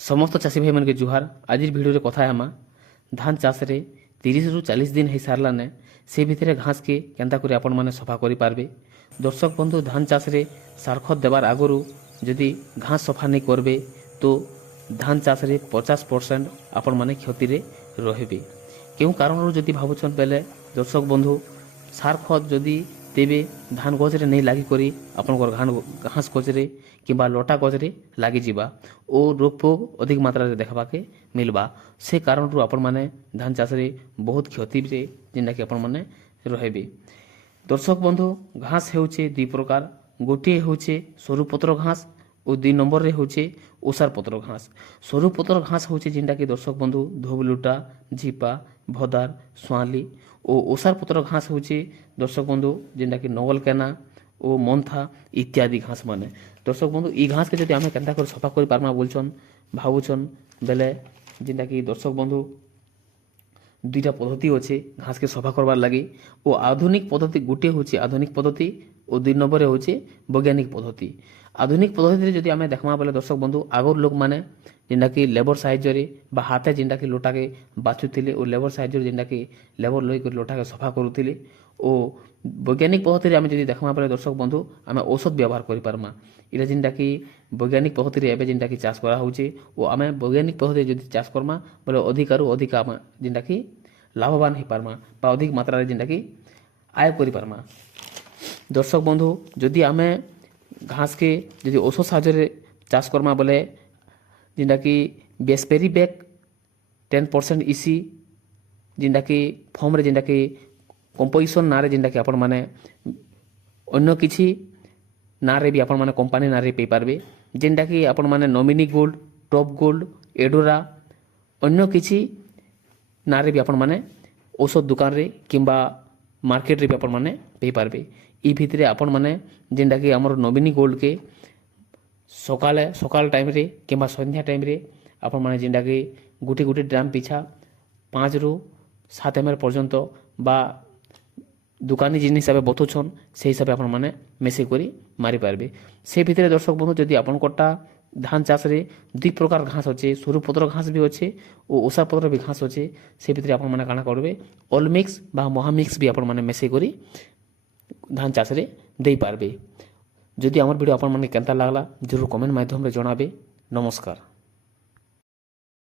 समस्त चाषी भाई मन के जुहार। आज भिडियो रे कथा हेमा धान चाष रे 30 रु 40 दिन हो सारला ने से भितर घास के केंता करे आपण माने सफा करि पारबे। दर्शक बंधु धान चाष रे सार खत देवार आगरु जदि घास सफा नहीं करबे तो धान चाष रे 50% आपण माने क्षति रे रहबे। केउ कारण जदि भाबुछन बेले दर्शक बंधु सार खत जदि देवे धान गजरे नहीं लगी करी आपनकर घास गजरे किंबा लटा गजरे लगी जीवा और रोग पोग अधिक मात्रा रे देखबा के मिलबा। से कारण रु आपण माने धान चाष रे बहुत क्षति रे जेना कि आपण माने रहबे। दर्शक बंधु घास हेउचे दुई प्रकार, गोटे हेउचे सरू पत्र घास और 2 नंबर रे हेउचे ओसार पत्र घास। सरू पत्र घास हेउचे जेंटा कि दर्शक बंधु धोबलुटा, झिपा, भदार, स्वाली और ओसार पत्र घास हेउचे दर्शक बंधु जेंटा कि नवल केना और मंथा इत्यादि घास माने। दर्शक बंधु ई घास के जदि आमे केनता कर सफा करि पारमा बोलछन भाबुछन बेले जेंटा कि दर्शक बंधु दुईटा पद्धति अच्छे घास के सफा करवार लगी। और आधुनिक पद्धति गोटे हूँ आधुनिक पद्धति और 2 नंबर हूँ वैज्ञानिक पद्धति। आधुनिक पद्धति जदि आमे देखमा बोले दर्शक बंधु आगर लोक माने जेंटा कि लेबर साहाय्य बा हाथे जेंटा कि लोटा के बाछुथिले और लेबर साहाय्य जेंटा कि लेबर लई कर लोटा के सफा करुथिले। और वैज्ञानिक पद्धति आमे जदि देखमा बोले दर्शक बंधु आमे औषध व्यवहार करि पारमा। इला जेंटा कि वैज्ञानिक पद्धति एबे जेंटा कि चाष करा होउचे और आमे वैज्ञानिक पद्धति जदि चाष करमा बोले अधिकारु अधिक आमे जेंटा कि लाभवान हो पारमा बा अधिक मात्रा रे जेंटा कि आय करि पारमा। दर्शक बंधु जदि आमे घास के जदि औषध साहाय्य चाष करमा बोले जेंटा कि बेस्पेरी बैग 10% इसी जेंटा कि फॉर्म रे जेंटा कि कंपोजिशन ना रे जेंटा कि आपण माने अन्य किछि ना रे भी आपण माने कंपनी ना रे पे पारबे। जेंटा कि आपण माने नॉमिनी गोल्ड, टॉप गोल्ड, एडोरा अन्य किछि ना रे भी आपण माने औषध दुकान रे किंबा मार्केट रे भी आपण माने पे पारबे। ई भितरे आपण माने जेंटा कि हमर नॉमिनी गोल्ड के सकाल टाइम रे किंबा संध्या टाइम रे आपण माने जेंटा कि गुटी गुटी ड्राम पिछा 5 रु 7 ml पर्यंत बा दुकानी जिन हिसाब से बतौछन से हिसाब से आपण माने मेसे करी मारी पारबे। से भितरे दर्शक बंधु जदि आपण कोटा धान चाष रे 2 प्रकार घास अच्छे, सरू पत्र घास भी अच्छे और ओसा पत्र भी घास अच्छे। से भितरे आपण माने काना करबे ऑल मिक्स बा महामिक्स भी आपण माने मेसे करी धान चाष रे देई पारबे। जदि हमर वीडियो आपण माने केनता लागला जरूर कमेंट माध्यम रे जणाबे। नमस्कार।